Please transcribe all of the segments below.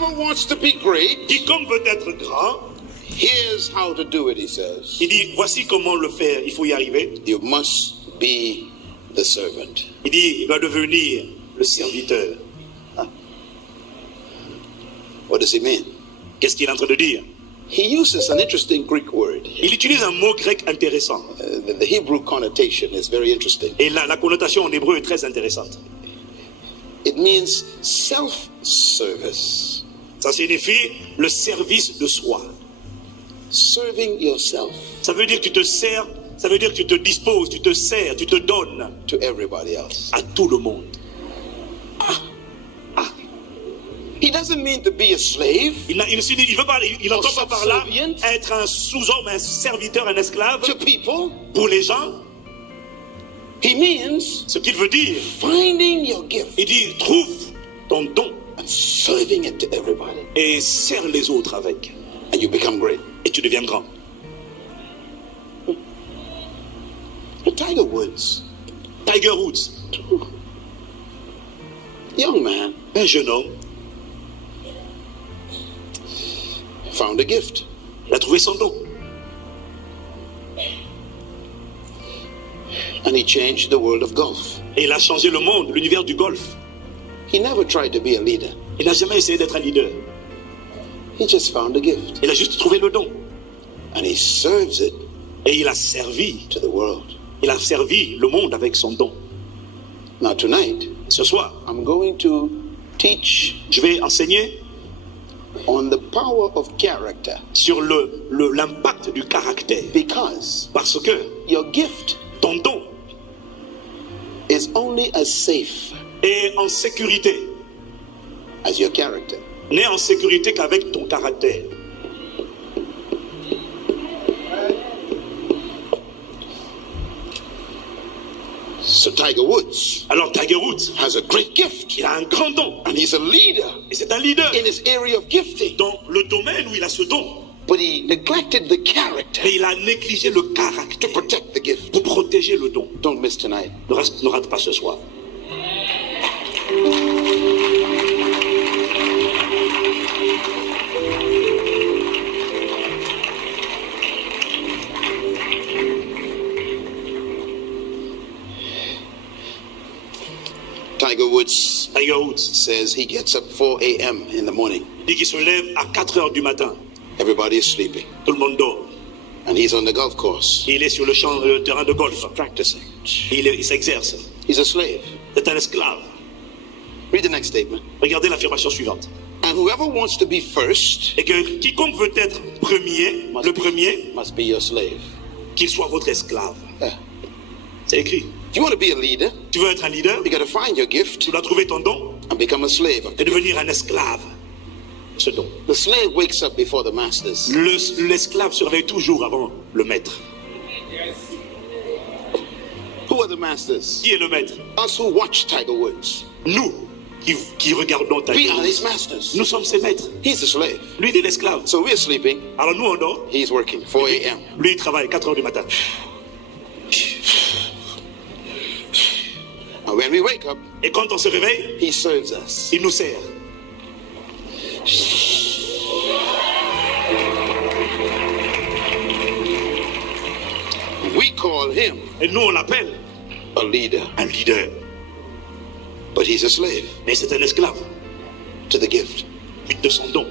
Whoever wants to be great, quiconque veut être grand, here's how to do it, he says. il dit, voici comment le faire, il faut y arriver. You must be the servant. Il dit, il va devenir le serviteur. What does he mean? Qu'est-ce qu'il est en train de dire? He uses an interesting Greek word. Il utilise un mot grec intéressant. The Hebrew connotation is very interesting. Et la connotation en hébreu est très intéressante. It means self-service. Ça signifie le service de soi. Serving yourself. Ça veut dire que tu te sers, ça veut dire que tu te disposes, tu te sers, tu te donnes to everybody else. à tout le monde. He doesn't mean to be a slave. Il n'entend pas par là être un sous-homme, un serviteur, un esclave to people. Pour les gens. He means ce qu'il veut dire. Finding your gift. Il dit trouve ton don and serving it to everybody. Et sers les autres avec. And you become great. Et tu deviens grand. Tiger Woods. Tiger Woods. Young man. Un jeune homme. Found a gift. Il a trouvé son don. And he changed the world of golf. Et il a changé le monde, l'univers du golf. He never tried to be a leader. Il n'a jamais essayé d'être un leader. He just found a gift. Il a juste trouvé le don. And he serves it. Et il a servi to the world. Il a servi le monde avec son don. Now tonight, ce soir, I'm going to teach. Je vais enseigner on the power of character. Sur l'impact du caractère. Because parce que your gift, ton don, is only as safe et en sécurité as your character. N'est en sécurité qu'avec ton caractère. So Tiger Woods. Alors Tiger Woods has a great gift. Il a un grand don. And he's a leader. Et c'est un leader. In his area of gifting. Dans le domaine où il a ce don. But he neglected the character. Mais il a négligé le caractère. To protect the gift. Pour protéger le don. Don't miss tonight. Ne rate pas ce soir. Tiger Woods says he gets up 4 a.m. in the morning. Il dit qu'il se lève à 4 heures du matin. Everybody is sleeping. Tout le monde dort. And he's on the golf course. Il est sur le terrain de golf. Practicing. Il s'exerce. He's a slave. C'est un esclave. Read the next statement. Regardez l'affirmation suivante. And whoever wants to be first, et que quiconque veut être premier, premier, must be your slave. Qu'il soit votre esclave. Yeah. C'est écrit. You want to be a leader? Tu veux être un leader? You got to find your gift. Tu dois trouver ton don. And become a slave. Et devenir un esclave. Ce don. The slave wakes up before the masters. L'esclave se réveille toujours avant le maître. Yes. Who are the masters? Qui est le maître? Us who watch Tiger Woods. Nous qui regardons Tiger Woods. We are his masters. Nous sommes ses maîtres. He's the slave. Lui il est l'esclave. So we're sleeping. Alors nous on dort. He's working 4 a.m. Lui il travaille 4 heures du matin. And when we wake up, et quand on se réveille, he serves us. Il nous sert. We call him. Et nous on l'appelle a leader. Un leader. But he's a slave. Mais c'est un esclave. To the gift. De son don.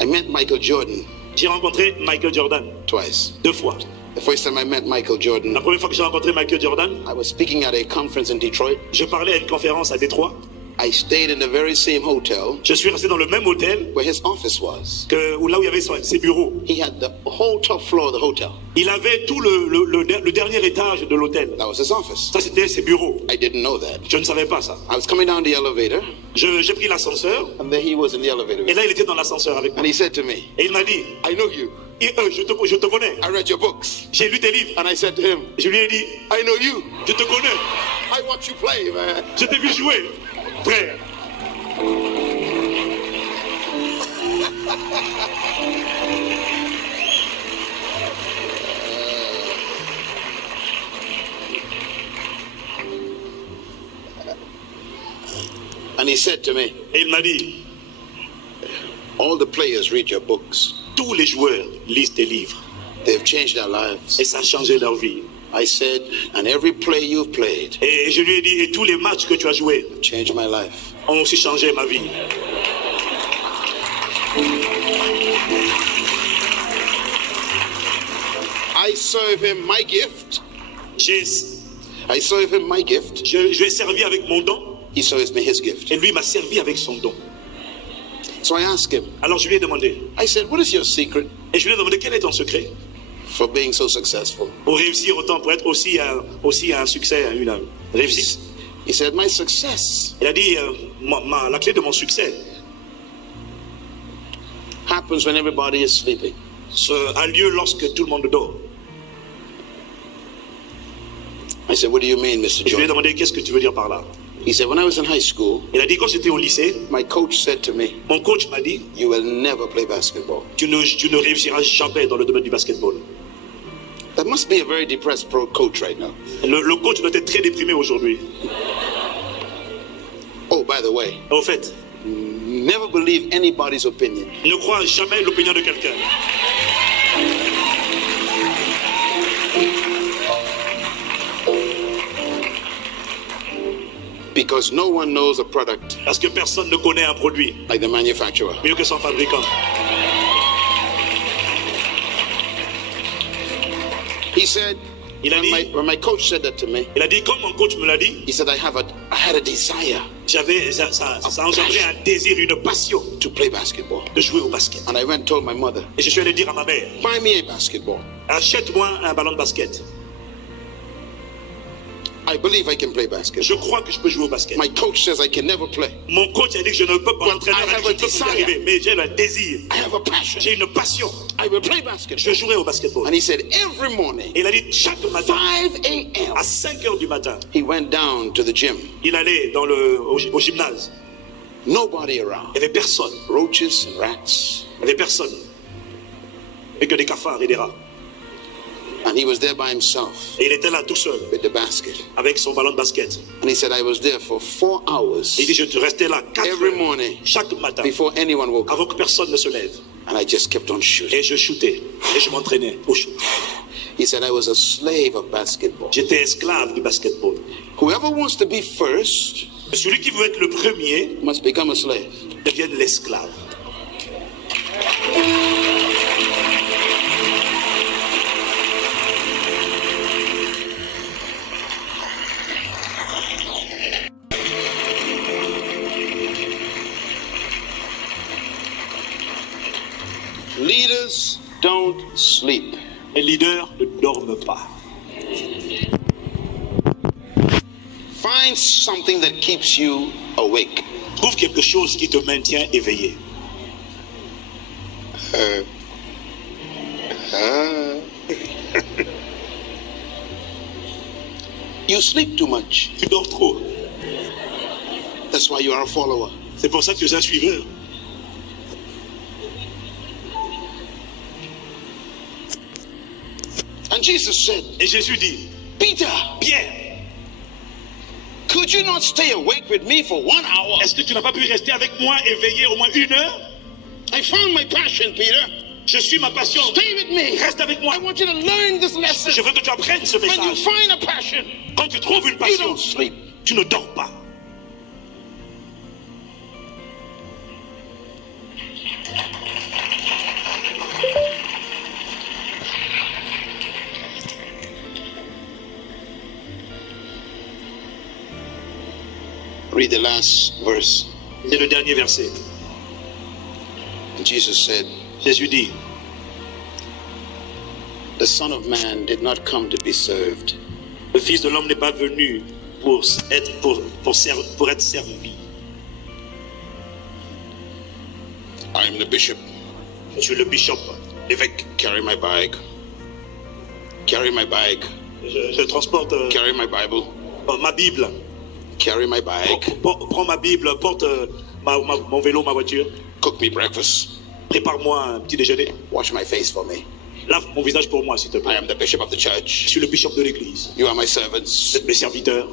I met Michael Jordan. J'ai rencontré Michael Jordan. Twice. 2 fois. The first time I met Michael Jordan, la première fois que j'ai rencontré Michael Jordan, I was speaking at a conference in Detroit. Je parlais à une conférence à Détroit. I stayed in the very same hotel. Je suis resté dans le même hôtel. Where his office was. Là où il y avait ses bureaux. He had the whole top floor of the hotel. Il avait tout le dernier étage de l'hôtel. That was his office. Ça c'était ses bureaux. I didn't know that. Je ne savais pas ça. I was coming down the elevator. J'ai pris l'ascenseur. And there he was in the elevator. Et là il était dans l'ascenseur avec moi. And he said to me. Et il m'a dit. I know you. Je te connais. I read your books. J'ai lu tes livres. And I said to him. Je lui ai dit. I know you. Je te connais. I watch you play, man. Je t'ai vu jouer, frère. And And he said to me, Et il m'a dit, all the players read your books. tous les joueurs lisent tes livres. They've changed their lives. Et ça a changé leur vie. I said, and every play you've played Et je lui ai dit, et tous les matchs que tu as joués changed my life. ont aussi changé ma vie. I serve him my gift. Je I serve him my gift. lui ai servi avec mon don, He serves me his gift. et lui m'a servi avec son don. So I asked him, Alors je lui ai demandé, I said, what is your secret et je lui ai demandé quel est ton secret for being so successful? pour réussir autant, pour être aussi un succès, une réussite. He said, my success Il a dit, la clé de mon succès happens when everybody is sleeping. a lieu lorsque tout le monde dort. I said, what do you mean, Mr. Je lui ai Jordan? demandé, qu'est-ce que tu veux dire par là? He said, when I was in high school, Il a dit, quand j'étais au lycée, my coach said to me, mon coach m'a dit, you will never play basketball. tu ne réussiras jamais dans le domaine du basketball. That must be a very depressed pro coach right now. Le coach doit être très déprimé aujourd'hui. Oh, by the way, Au fait, never believe anybody's opinion. ne crois jamais l'opinion de quelqu'un. Because no one knows a product Parce que personne ne connaît un produit like the manufacturer. mieux que son fabricant. He said, Il a dit, when my coach said that to me, comme mon coach me l'a dit, he said, I had a desire ça a engendré un désir, une passion to play basketball. de jouer au basket. And I went and told my mother, Et je suis allé dire à ma mère, buy me a basketball. achète-moi un ballon de basket. I believe I can play basketball. Je crois que je peux jouer au basket. My coach says I can never play. Mon coach a dit que je ne peux pas, l'entraîneur a dit que je ne peux pas y arriver, mais j'ai le désir, I have a passion. j'ai une passion. I will play Je basketball. jouerai au basketball. And he said, every morning, Et il a dit, chaque matin, 5 a.m., à 5 heures du matin, he went down to the gym. il allait au gymnase. Nobody around. Il n'y avait personne. Roaches and rats. Il n'y avait personne. Et que des cafards et des rats. And he was there by himself Et il était là tout seul, with the basket. avec son ballon de basket. And he said, I was there for 4 hours Et il dit, je restais là 4 every heures, morning chaque matin, before anyone woke up. avant que personne ne se lève. And I just kept on shooting. Et je shootais. Et je m'entraînais au shoot. He said, I was a slave of basketball. J'étais esclave du basketball. Whoever wants to be first Celui qui veut être le premier must become a slave. devienne l'esclave. Leaders don't sleep. Les leaders ne dorment pas. Find something that keeps you awake. Trouve quelque chose qui te maintient éveillé. You sleep too much. Tu dors trop. That's why you are a follower. C'est pour ça que tu es un suiveur. And Jesus said, Et Jésus dit, Peter, Pierre, could you not stay awake with me for 1 hour? est-ce que tu n'as pas pu rester avec moi éveillé au moins 1 heure? I found my passion, Peter. Je suis ma passion. Stay with me. Reste avec moi. I want you to learn this lesson. Je veux que tu apprennes ce When you message. find a passion, Quand tu trouves une you passion, don't sleep. tu ne dors pas. Read the last verse. C'est le dernier verset. And Jesus said, Jésus dit, the Son of Man did not come to be served, le Fils de l'homme n'est pas venu pour être servi. I am the bishop. Je suis le bishop, l'évêque. Carry my bag. Carry my bag. Je transporte Carry my Bible. ma Bible. Carry my bag. Prends ma Bible, porte mon vélo, ma voiture. Cook me breakfast. Prépare-moi un petit déjeuner. Wash my face for me. Lave mon visage pour moi, s'il te I plaît. am the bishop of the Je church. suis le bishop de l'église. You are my Vous servants. êtes mes serviteurs.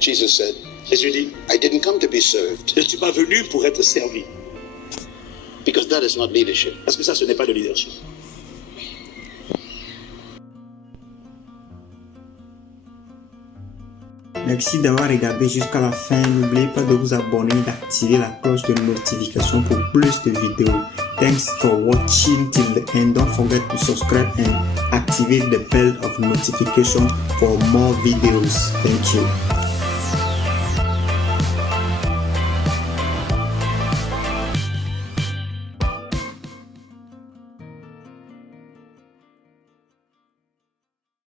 Jesus said, Jésus dit, I didn't come to be served. je ne suis pas venu pour être servi. Because that is not leadership. Parce que ça, ce n'est pas de leadership. Merci d'avoir regardé jusqu'à la fin. N'oubliez pas de vous abonner et d'activer la cloche de notification pour plus de vidéos. Thanks for watching till the end. Don't forget to subscribe and activate the bell of notification for more videos. Thank you.